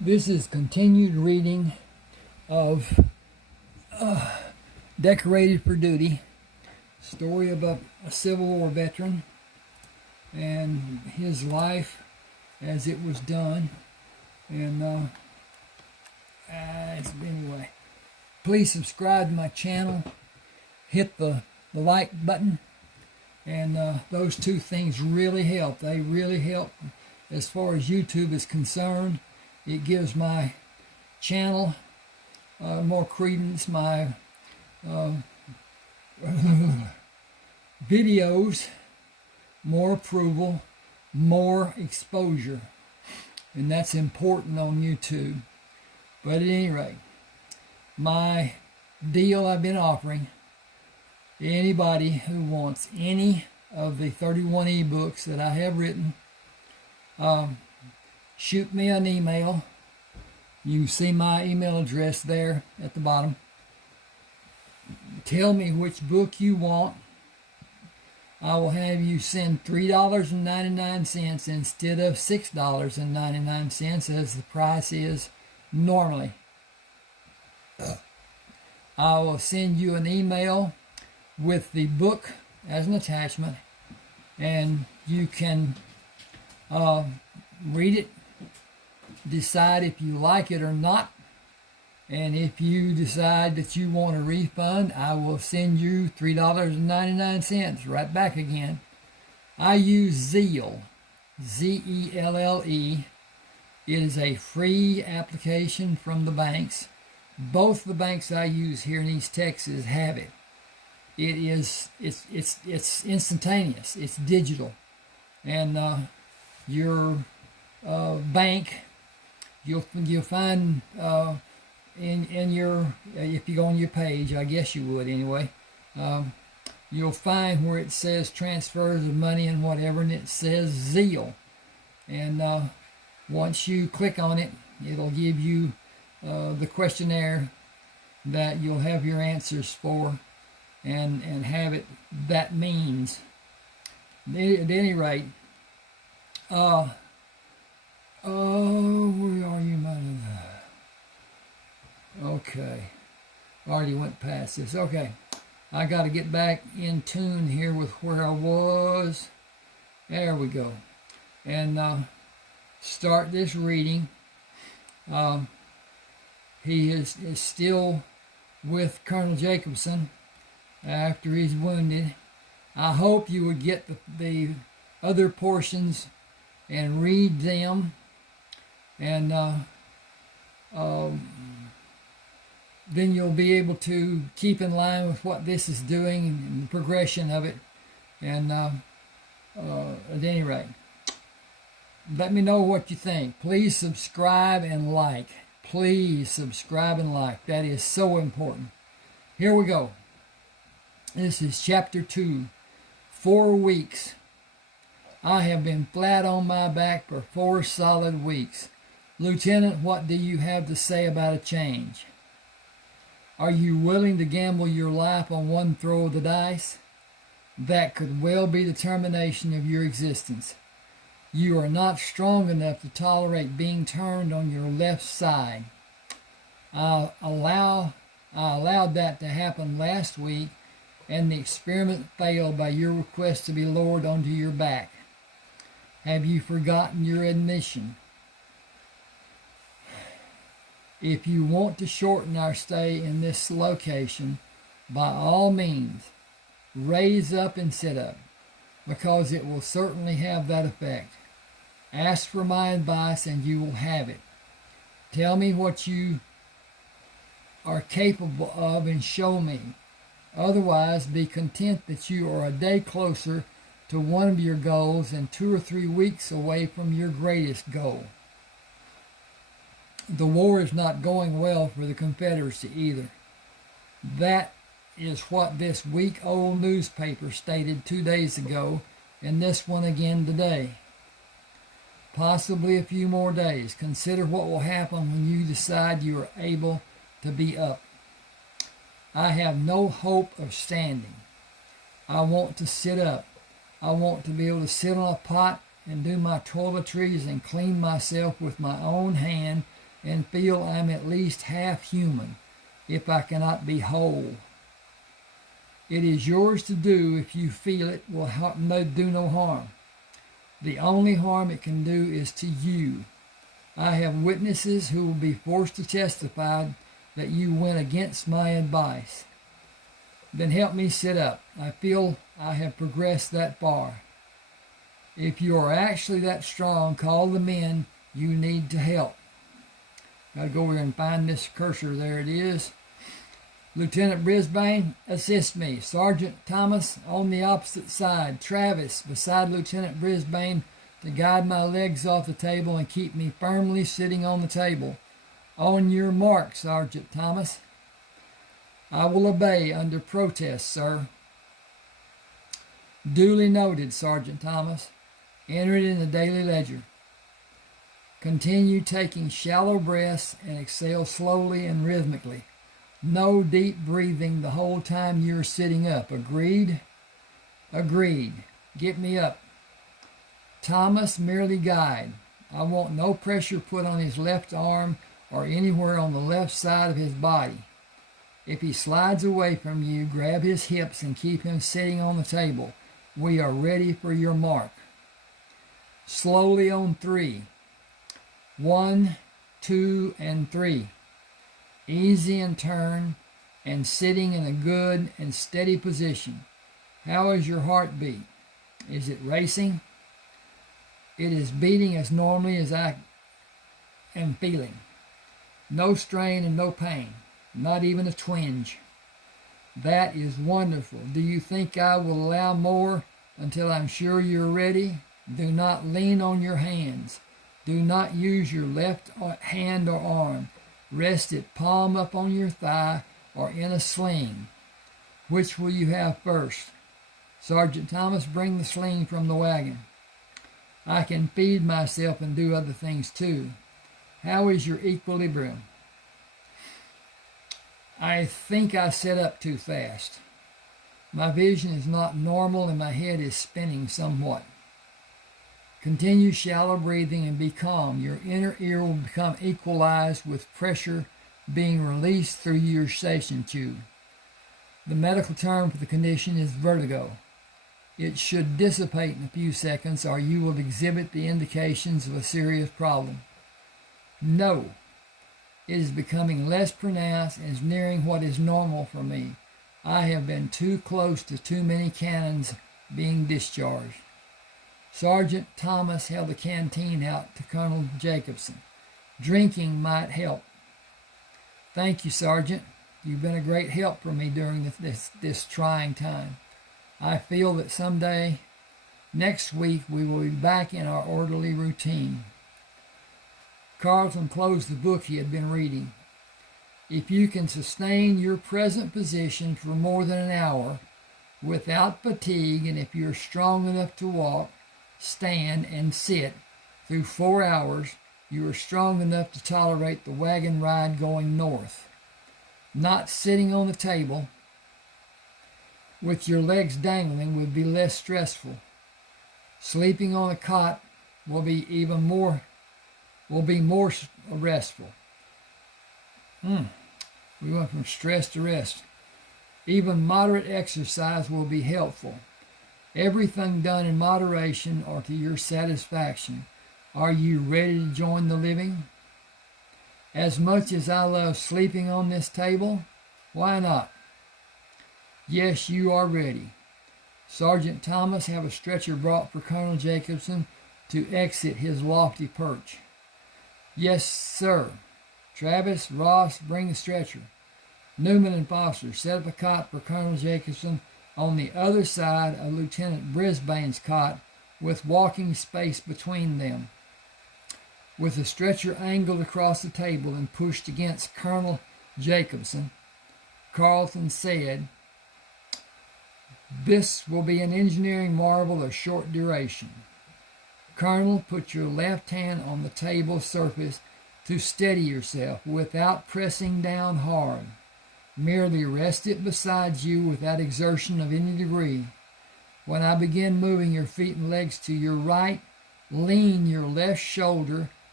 This is continued reading of Decorated for Duty, story of a Civil War veteran and his life as it was done. And anyway, please subscribe to my channel, hit the like button, and those two things really help. They really help as far as YouTube is concerned. It gives my channel more credence, my videos more approval, more exposure, and that's important on YouTube. But at any rate, my deal I've been offering, anybody who wants any of the 31 ebooks that I have written, shoot me an email. You see my email address there at the bottom. Tell me which book you want. I will have you send $3.99 instead of $6.99 as the price is normally. I will send you an email with the book as an attachment, and you can read it, decide if you like it or not, and if you decide that you want a refund, I will send you $3.99 right back again. I use Zeal, Z-E-L-L-E. It is a free application from the banks. Both the banks I use here in East Texas have it. It's instantaneous. It's digital, and your bank, you'll find in your, if you go on your page, I guess you would anyway, you'll find where it says transfers of money and whatever, and it says Zeal. And once you click on it, it'll give you the questionnaire that you'll have your answers for, and have it that means. At any rate, where are you, mother? Okay, already went past this. Okay, I got to get back in tune here with where I was. There we go. And start this reading. He is still with Colonel Jacobson after he's wounded. I hope you would get the other portions and read them, and then you'll be able to keep in line with what this is doing and the progression of it. And at any rate, let me know what you think. Please subscribe and like. Please subscribe and like. That is so important. Here we go. This is chapter 2. 4 weeks. I have been flat on my back for 4 solid weeks. Lieutenant, what do you have to say about a change? Are you willing to gamble your life on one throw of the dice? That could well be the termination of your existence. You are not strong enough to tolerate being turned on your left side. I allowed that to happen last week, and the experiment failed by your request to be lowered onto your back. Have you forgotten your admission? If you want to shorten our stay in this location, by all means, raise up and sit up, because it will certainly have that effect. Ask for my advice and you will have it. Tell me what you are capable of and show me. Otherwise, be content that you are a day closer to one of your goals and 2 or 3 weeks away from your greatest goal. The war is not going well for the Confederacy either. That is what this week-old newspaper stated 2 days ago, and this one again today. Possibly a few more days. Consider what will happen when you decide you are able to be up. I have no hope of standing. I want to sit up. I want to be able to sit on a pot and do my toiletries and clean myself with my own hand and feel I'm at least half human, if I cannot be whole. It is yours to do if you feel it will do no harm. The only harm it can do is to you. I have witnesses who will be forced to testify that you went against my advice. Then help me sit up. I feel I have progressed that far. If you are actually that strong, call the men you need to help. Got to go over and find this cursor. There it is. Lieutenant Brisbane, assist me. Sergeant Thomas on the opposite side. Travis beside Lieutenant Brisbane to guide my legs off the table and keep me firmly sitting on the table. On your mark, Sergeant Thomas. I will obey under protest, sir. Duly noted, Sergeant Thomas. Enter it in the daily ledger. Continue taking shallow breaths and exhale slowly and rhythmically. No deep breathing the whole time you're sitting up. Agreed? Agreed. Get me up. Thomas, merely guide. I want no pressure put on his left arm or anywhere on the left side of his body. If he slides away from you, grab his hips and keep him sitting on the table. We are ready for your mark. Slowly on 3. 1, 2, and 3. Easy and turn and sitting in a good and steady position. How is your heartbeat? Is it racing? It is beating as normally as I am feeling. No strain and no pain, not even a twinge. That is wonderful. Do you think I will allow more until I'm sure you're ready? Do not lean on your hands. Do not use your left hand or arm. Rest it palm up on your thigh or in a sling. Which will you have first? Sergeant Thomas, bring the sling from the wagon. I can feed myself and do other things too. How is your equilibrium? I think I set up too fast. My vision is not normal and my head is spinning somewhat. Continue shallow breathing and be calm. Your inner ear will become equalized with pressure being released through your eustachian tube. The medical term for the condition is vertigo. It should dissipate in a few seconds or you will exhibit the indications of a serious problem. No, it is becoming less pronounced and is nearing what is normal for me. I have been too close to too many cannons being discharged. Sergeant Thomas held the canteen out to Colonel Jacobson. Drinking might help. Thank you, Sergeant. You've been a great help for me during this trying time. I feel that someday, next week, we will be back in our orderly routine. Carlton closed the book he had been reading. If you can sustain your present position for more than an hour without fatigue, and if you're strong enough to walk, stand, and sit through 4 hours, you are strong enough to tolerate the wagon ride going north. Not sitting on the table with your legs dangling would be less stressful. Sleeping on a cot will be more restful. We went from stress to rest. Even moderate exercise will be helpful. Everything done in moderation or to your satisfaction. Are you ready to join the living? As much as I love sleeping on this table, why not? Yes, you are ready. Sergeant Thomas, have a stretcher brought for Colonel Jacobson to exit his lofty perch. Yes, sir. Travis, Ross, bring the stretcher. Newman and Foster, set up a cot for Colonel Jacobson on the other side of Lieutenant Brisbane's cot with walking space between them. With the stretcher angled across the table and pushed against Colonel Jacobson, Carlton said, "This will be an engineering marvel of short duration. Colonel, put your left hand on the table surface to steady yourself without pressing down hard. Merely rest it beside you without exertion of any degree. When I begin moving your feet and legs to your right, lean your left shoulder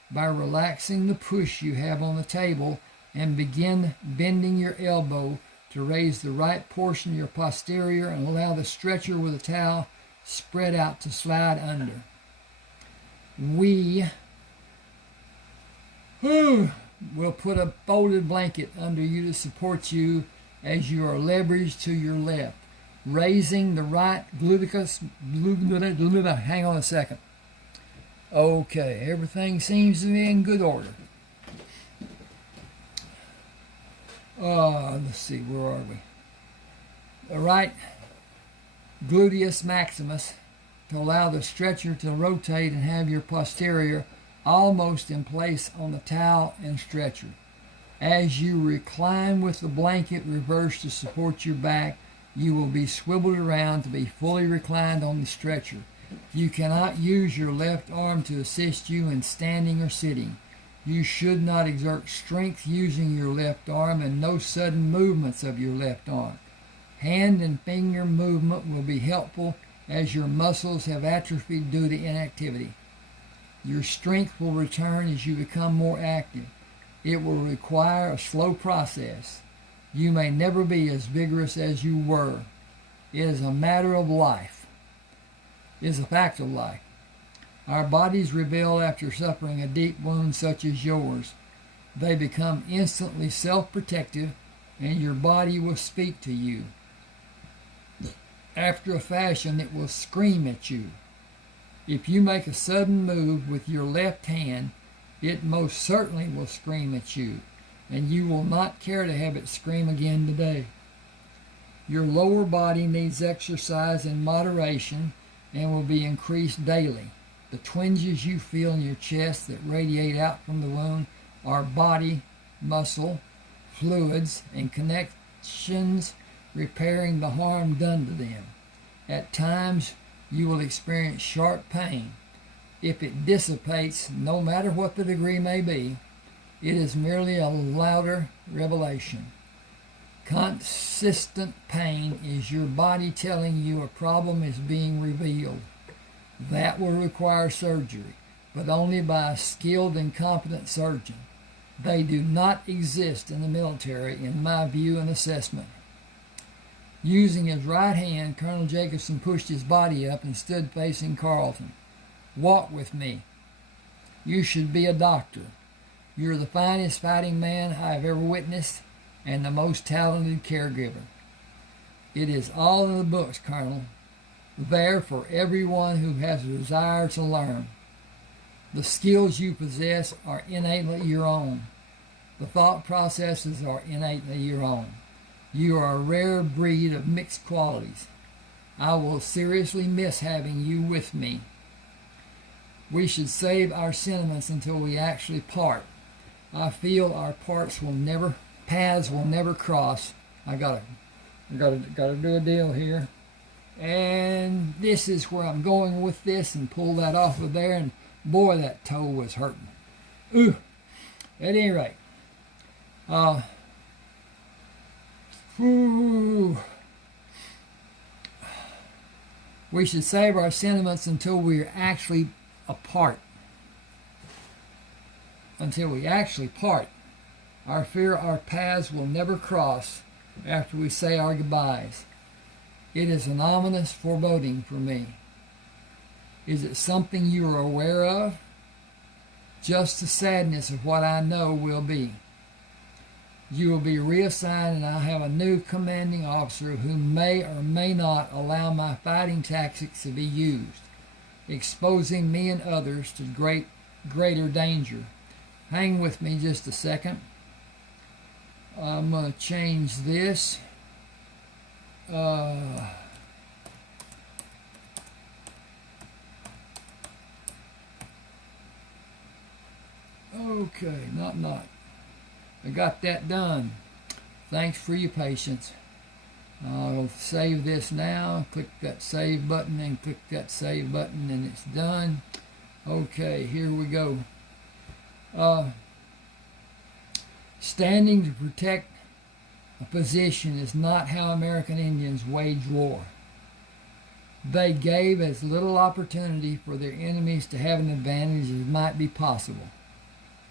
by relaxing the push you have on the table and begin bending your elbow to raise the right portion of your posterior and allow the stretcher with the towel spread out to slide under. We will put a folded blanket under you to support you as you are leveraged to your left, raising the right gluteus. Hang on a second. Okay, everything seems to be in good order. Let's see, where are we? The right gluteus maximus to allow the stretcher to rotate and have your posterior almost in place on the towel and stretcher. As you recline with the blanket reversed to support your back, you will be swiveled around to be fully reclined on the stretcher. You cannot use your left arm to assist you in standing or sitting. You should not exert strength using your left arm and no sudden movements of your left arm. Hand and finger movement will be helpful as your muscles have atrophied due to inactivity. Your strength will return as you become more active. It will require a slow process. You may never be as vigorous as you were. It is a matter of life. It is a fact of life. Our bodies rebel after suffering a deep wound such as yours. They become instantly self-protective, and your body will speak to you. After a fashion, it will scream at you. If you make a sudden move with your left hand, it most certainly will scream at you, and you will not care to have it scream again today. Your lower body needs exercise in moderation and will be increased daily. The twinges you feel in your chest that radiate out from the wound are body, muscle, fluids, and connections repairing the harm done to them. At times, you will experience sharp pain. If it dissipates, no matter what the degree may be, it is merely a louder revelation. Consistent pain is your body telling you a problem is being revealed. That will require surgery, but only by a skilled and competent surgeon. They do not exist in the military, in my view and assessment. Using his right hand, Colonel Jacobson pushed his body up and stood facing Carlton. Walk with me. You should be a doctor. You're the finest fighting man I have ever witnessed and the most talented caregiver. It is all in the books, Colonel, there for everyone who has a desire to learn. The skills you possess are innately your own. The thought processes are innately your own. You are a rare breed of mixed qualities. I will seriously miss having you with me. We should save our sentiments until we actually part. I feel our paths will never cross. I gotta do a deal here. And this is where I'm going with this, and pull that off of there, and boy, that toe was hurting. Ooh. At any rate, we should save our sentiments until we are actually apart. Until we actually part. I fear our paths will never cross after we say our goodbyes. It is an ominous foreboding for me. Is it something you are aware of? Just the sadness of what I know will be. You will be reassigned, and I'll have a new commanding officer who may or may not allow my fighting tactics to be used, exposing me and others to greater danger. Hang with me just a second. I'm going to change this. Okay, not. I got that done. Thanks for your patience. I'll save this now. Click that save button and click that save button, and it's done. Okay, here we go. Standing to protect a position is not how American Indians wage war. They gave as little opportunity for their enemies to have an advantage as might be possible.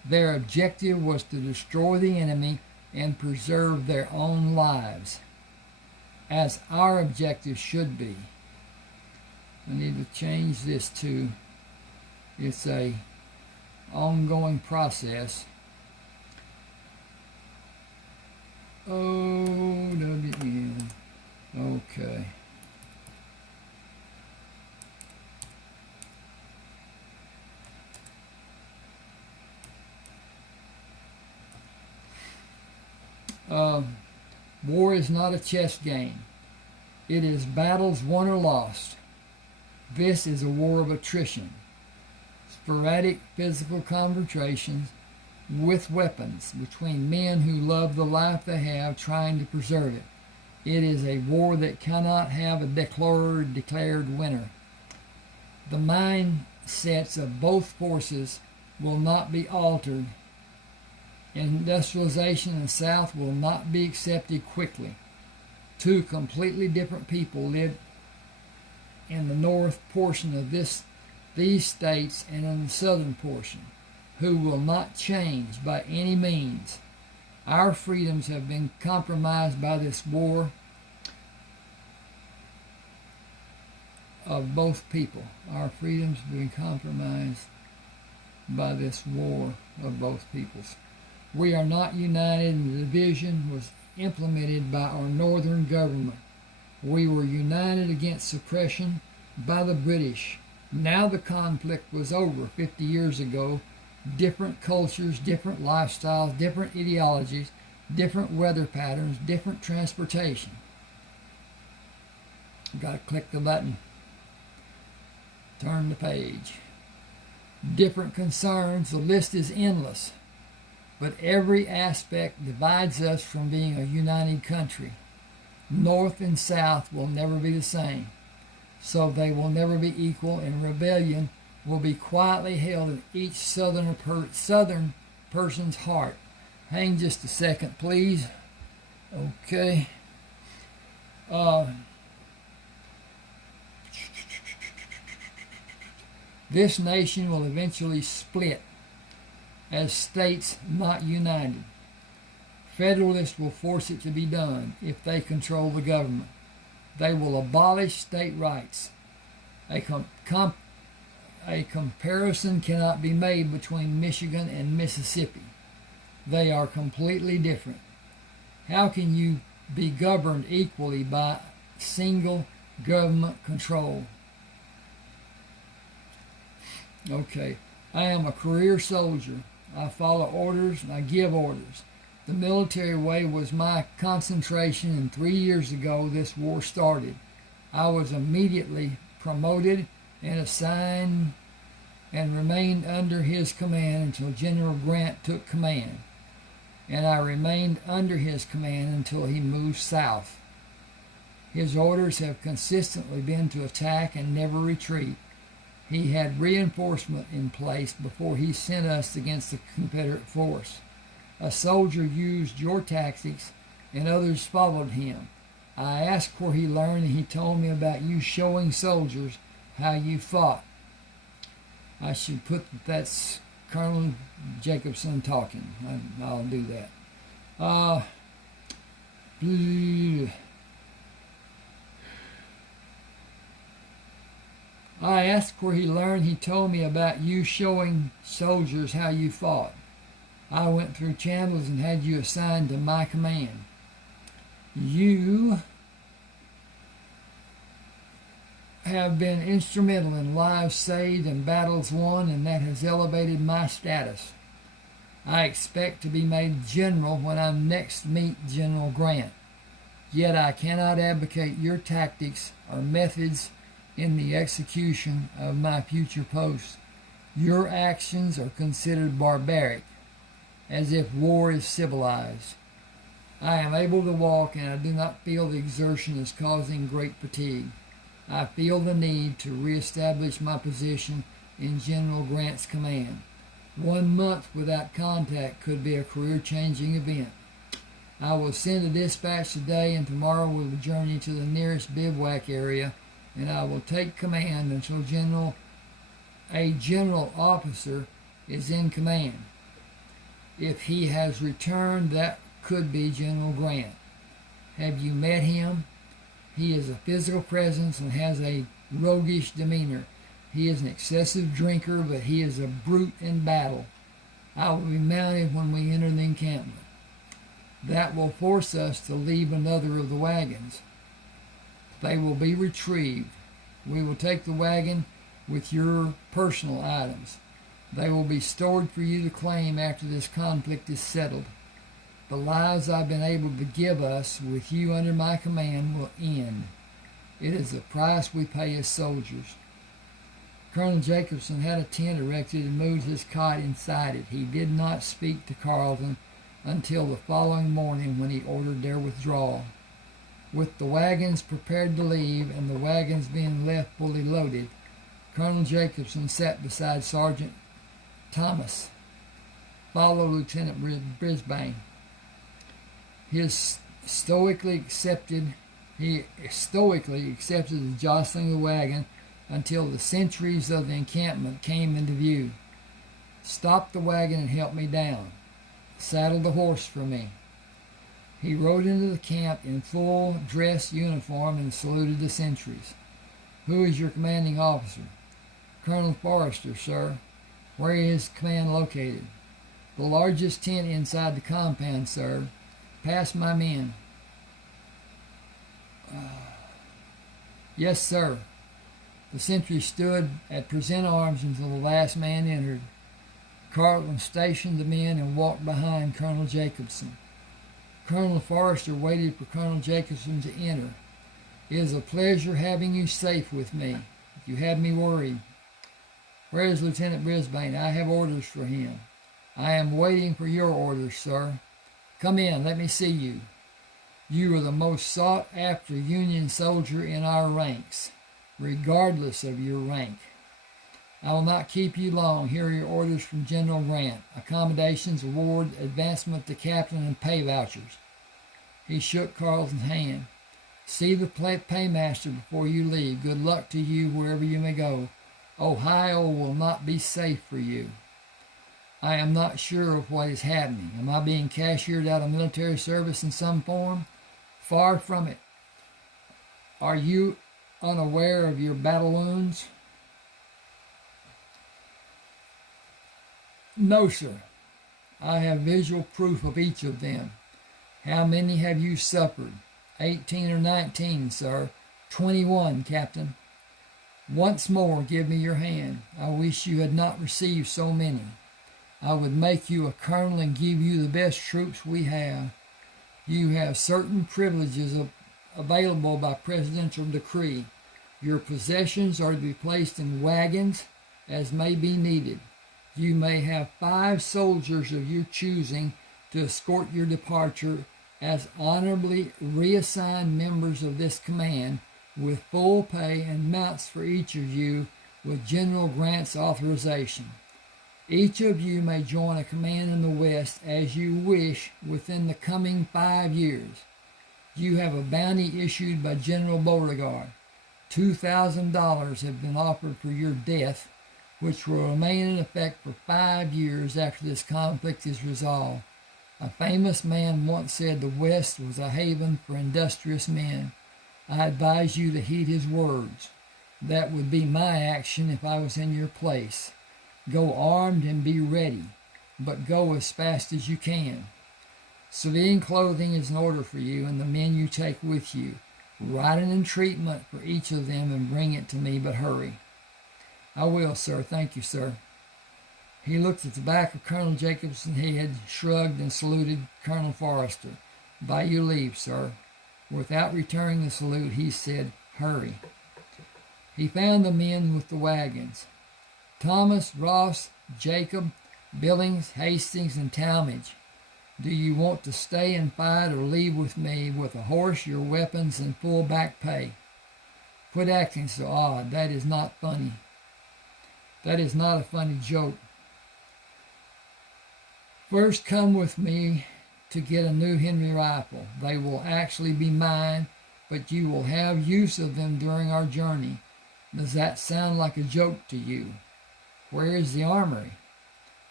Their objective was to destroy the enemy and preserve their own lives, as our objective should be. I need to change this to, it's a ongoing process. OWN. Okay. War is not a chess game. It is battles won or lost. This is a war of attrition. Sporadic physical confrontations with weapons between men who love the life they have, trying to preserve it. It is a war that cannot have a declared winner. The mindsets of both forces will not be altered. Industrialization in the South will not be accepted quickly. Two completely different people live in the north portion of these states and in the southern portion, who will not change by any means. Our freedoms have been compromised by this war of both people. Our freedoms have been compromised by this war of both peoples. We are not united, and the division was implemented by our northern government. We were united against suppression by the British. Now the conflict was over 50 years ago. Different cultures, different lifestyles, different ideologies, different weather patterns, different transportation. Got to click the button. Turn the page. Different concerns. The list is endless. But every aspect divides us from being a united country. North and South will never be the same, so they will never be equal, and rebellion will be quietly held in each southern person's heart. Hang just a second, please. Okay. This nation will eventually split as states not united. Federalists will force it to be done if they control the government. They will abolish state rights. A comparison cannot be made between Michigan and Mississippi. They are completely different. How can you be governed equally by single government control? Okay, I am a career soldier. I follow orders and I give orders. The military way was my concentration, and 3 years ago this war started. I was immediately promoted and assigned and remained under his command until General Grant took command. And I remained under his command until he moved south. His orders have consistently been to attack and never retreat. He had reinforcement in place before he sent us against the Confederate force. A soldier used your tactics and others followed him. I asked where he learned, and he told me about you showing soldiers how you fought. I should put that's Colonel Jacobson talking. I'll do that. I asked where he learned. He told me about you showing soldiers how you fought. I went through channels and had you assigned to my command. You have been instrumental in lives saved and battles won, and that has elevated my status. I expect to be made general when I next meet General Grant. Yet I cannot advocate your tactics or methods in the execution of my future post. Your actions are considered barbaric, as if war is civilized. I am able to walk, and I do not feel the exertion is causing great fatigue. I feel the need to reestablish my position in General Grant's command. 1 month without contact could be a career-changing event. I will send a dispatch today, and tomorrow we will journey to the nearest bivouac area, and I will take command until a general officer is in command. If he has returned, that could be General Grant. Have you met him? He is a physical presence and has a roguish demeanor. He is an excessive drinker, but he is a brute in battle. I will be mounted when we enter the encampment. That will force us to leave another of the wagons. They will be retrieved. We will take the wagon with your personal items. They will be stored for you to claim after this conflict is settled. The lives I've been able to give us with you under my command will end. It is the price we pay as soldiers. Colonel Jacobson had a tent erected and moved his cot inside it. He did not speak to Carlton until the following morning, when he ordered their withdrawal. With the wagons prepared to leave and the wagons being left fully loaded, Colonel Jacobson sat beside Sergeant Thomas, followed Lieutenant Brisbane. He stoically accepted the jostling of the wagon until the sentries of the encampment came into view. Stop the wagon and help me down. Saddle the horse for me. He rode into the camp in full dress uniform and saluted the sentries. Who is your commanding officer? Colonel Forrester, sir. Where is command located? The largest tent inside the compound, sir. Pass my men. Yes, sir. The sentry stood at present arms until the last man entered. Carlton stationed the men and walked behind Colonel Jacobson. Colonel Forrester waited for Colonel Jacobson to enter. It is a pleasure having you safe with me. You had me worried. Where is Lieutenant Brisbane? I have orders for him. I am waiting for your orders, sir. Come in, let me see you. You are the most sought-after Union soldier in our ranks, regardless of your rank. I will not keep you long. Here are your orders from General Grant. Accommodations, award, advancement to captain, and pay vouchers. He shook Carlton's hand. See the paymaster before you leave. Good luck to you wherever you may go. Ohio will not be safe for you. I am not sure of what is happening. Am I being cashiered out of military service in some form? Far from it. Are you unaware of your battle wounds? No, sir. I have visual proof of each of them. How many have you suffered? 18 or 19, sir. 21, Captain. Once more, give me your hand. I wish you had not received so many. I would make you a colonel and give you the best troops we have. You have certain privileges available by presidential decree. Your possessions are to be placed in wagons as may be needed. You may have 5 soldiers of your choosing to escort your departure as honorably reassigned members of this command, with full pay and mounts for each of you with General Grant's authorization. Each of you may join a command in the West as you wish within the coming 5 years. You have a bounty issued by General Beauregard. $2,000 have been offered for your death, which will remain in effect for 5 years after this conflict is resolved. A famous man once said the West was a haven for industrious men. I advise you to heed his words. That would be my action if I was in your place. Go armed and be ready, but go as fast as you can. Civilian clothing is in order for you and the men you take with you. Writing and treatment for each of them and bring it to me, but hurry. I will, sir. Thank you, sir. He looked at the back of Colonel Jacobson's head, shrugged, and saluted Colonel Forrester. By your leave, sir. Without returning the salute, he said, hurry. He found the men with the wagons. Thomas, Ross, Jacob, Billings, Hastings, and Talmadge. Do you want to stay and fight or leave with me with a horse, your weapons, and full back pay? Quit acting so odd. That is not funny. That is not a funny joke. First, come with me to get a new Henry rifle. They will actually be mine, but you will have use of them during our journey. Does that sound like a joke to you? Where is the armory?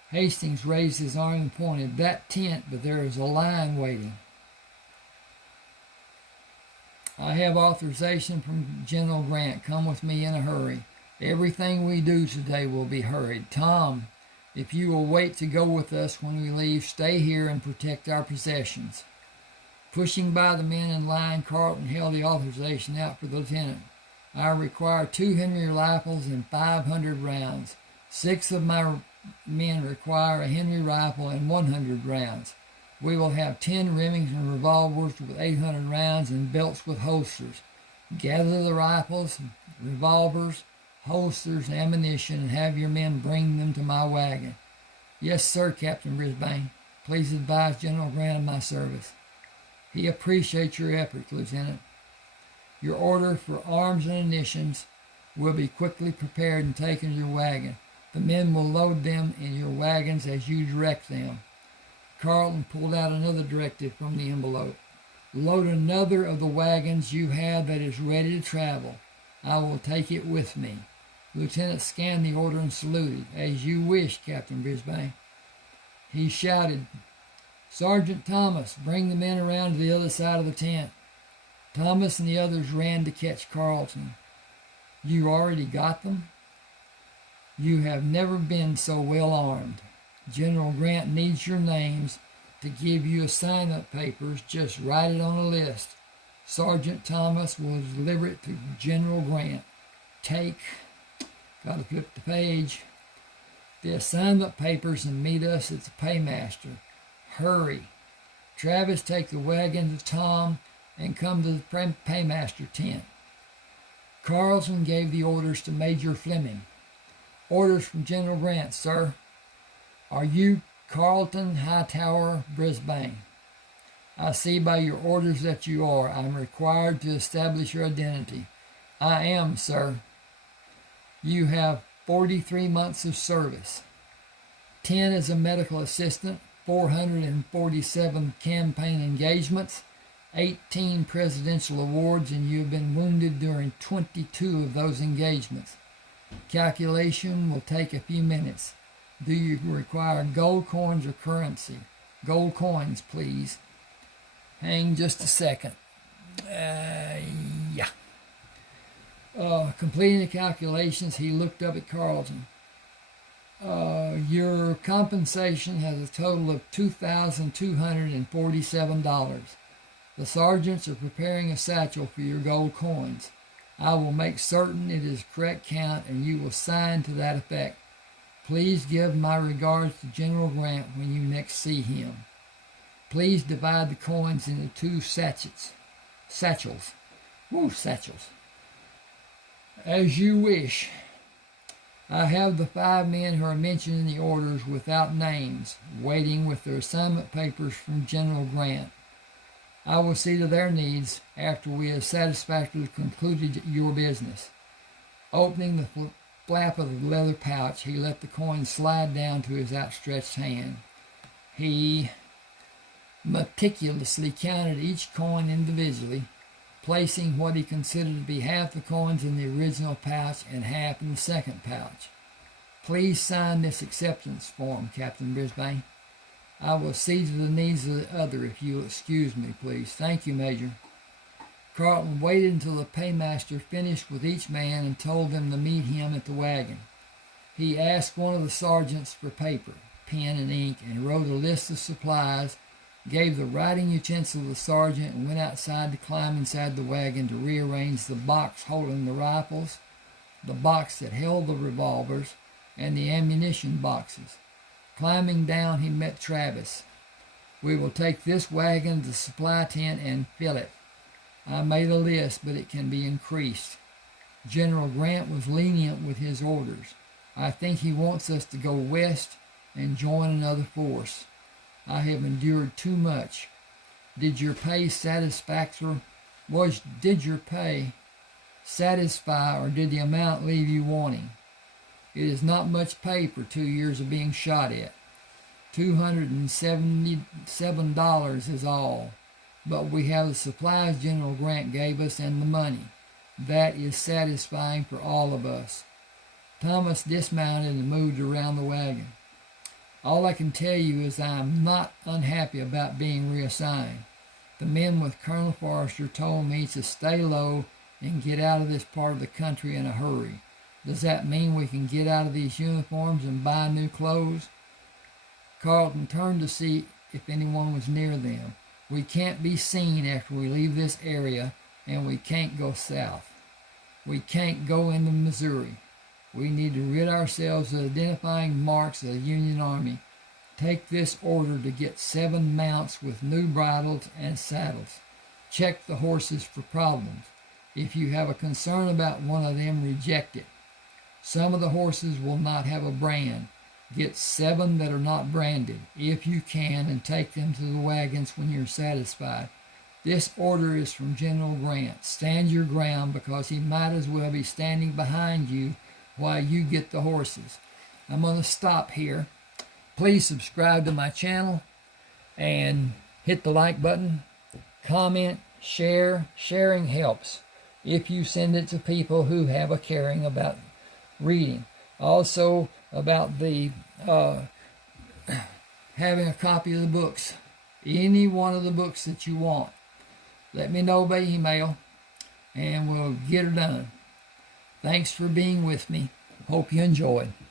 Hastings raised his arm and pointed. That tent, but there is a line waiting. I have authorization from General Grant. Come with me in a hurry. Everything we do today will be hurried. Tom, if you will wait to go with us when we leave, stay here and protect our possessions. Pushing by the men in line, Carlton held the authorization out for the lieutenant. I require 2 Henry rifles and 500 rounds. 6 of my men require a Henry rifle and 100 rounds. We will have 10 Remington revolvers with 800 rounds and belts with holsters. Gather the rifles, revolvers, holsters, ammunition, and have your men bring them to my wagon. Yes, sir, Captain Brisbane. Please advise General Grant of my service. He appreciates your efforts, Lieutenant. Your order for arms and munitions will be quickly prepared and taken to your wagon. The men will load them in your wagons as you direct them. Carlton pulled out another directive from the envelope. Load another of the wagons you have that is ready to travel. I will take it with me. Lieutenant scanned the order and saluted. As you wish, Captain Brisbane. He shouted, Sergeant Thomas, bring the men around to the other side of the tent. Thomas and the others ran to catch Carlton. You already got them? You have never been so well armed. General Grant needs your names to give you assignment papers. Just write it on a list. Sergeant Thomas will deliver it to General Grant. Gotta flip the page. The assignment papers and meet us at the paymaster. Hurry. Travis, take the wagon to Tom and come to the paymaster tent. Carlton gave the orders to Major Fleming. Orders from General Grant, sir. Are you Carlton Hightower, Brisbane? I see by your orders that you are. I am required to establish your identity. I am, sir. You have 43 months of service. 10 as a medical assistant, 447 campaign engagements, 18 presidential awards, and you have been wounded during 22 of those engagements. Calculation will take a few minutes. Do you require gold coins or currency? Gold coins, please. Hang just a second. Yeah. Completing the calculations, he looked up at Carlton. Your compensation has a total of $2,247. The sergeants are preparing a satchel for your gold coins. I will make certain it is correct count and you will sign to that effect. Please give my regards to General Grant when you next see him. Please divide the coins into 2 satchels. Satchels. As you wish. I have the 5 men who are mentioned in the orders without names, waiting with their assignment papers from General Grant. I will see to their needs after we have satisfactorily concluded your business. Opening the flap of the leather pouch, he let the coins slide down to his outstretched hand. He meticulously counted each coin individually, placing what he considered to be half the coins in the original pouch and half in the second pouch. Please sign this acceptance form, Captain Brisbane. I will see to the needs of the other if you'll excuse me, please. Thank you, Major. Carlton waited until the paymaster finished with each man and told them to meet him at the wagon. He asked one of the sergeants for paper, pen, and ink, and wrote a list of supplies, gave the writing utensil to the sergeant, and went outside to climb inside the wagon to rearrange the box holding the rifles, the box that held the revolvers, and the ammunition boxes. Climbing down, he met Travis. We will take this wagon to the supply tent and fill it. I made a list, but it can be increased. General Grant was lenient with his orders. I think he wants us to go west and join another force. I have endured too much. Did your pay satisfy, or did the amount leave you wanting? It is not much pay for 2 years of being shot at. $277 is all. But we have the supplies General Grant gave us and the money. That is satisfying for all of us. Thomas dismounted and moved around the wagon. All I can tell you is I'm not unhappy about being reassigned. The men with Colonel Forrester told me to stay low and get out of this part of the country in a hurry. Does that mean we can get out of these uniforms and buy new clothes? Carlton turned to see if anyone was near them. We can't be seen after we leave this area, and we can't go south. We can't go into Missouri. We need to rid ourselves of identifying marks of the Union Army. Take this order to get 7 mounts with new bridles and saddles. Check the horses for problems. If you have a concern about one of them, reject it. Some of the horses will not have a brand. Get 7 that are not branded, if you can, and take them to the wagons when you're satisfied. This order is from General Grant. Stand your ground, because he might as well be standing behind you while you get the horses. I'm going to stop here. Please subscribe to my channel and hit the like button. Comment, share. Sharing helps if you send it to people who have a caring about reading. Also about the having a copy of the books. Any one of the books that you want. Let me know by email and we'll get her done. Thanks for being with me. Hope you enjoyed.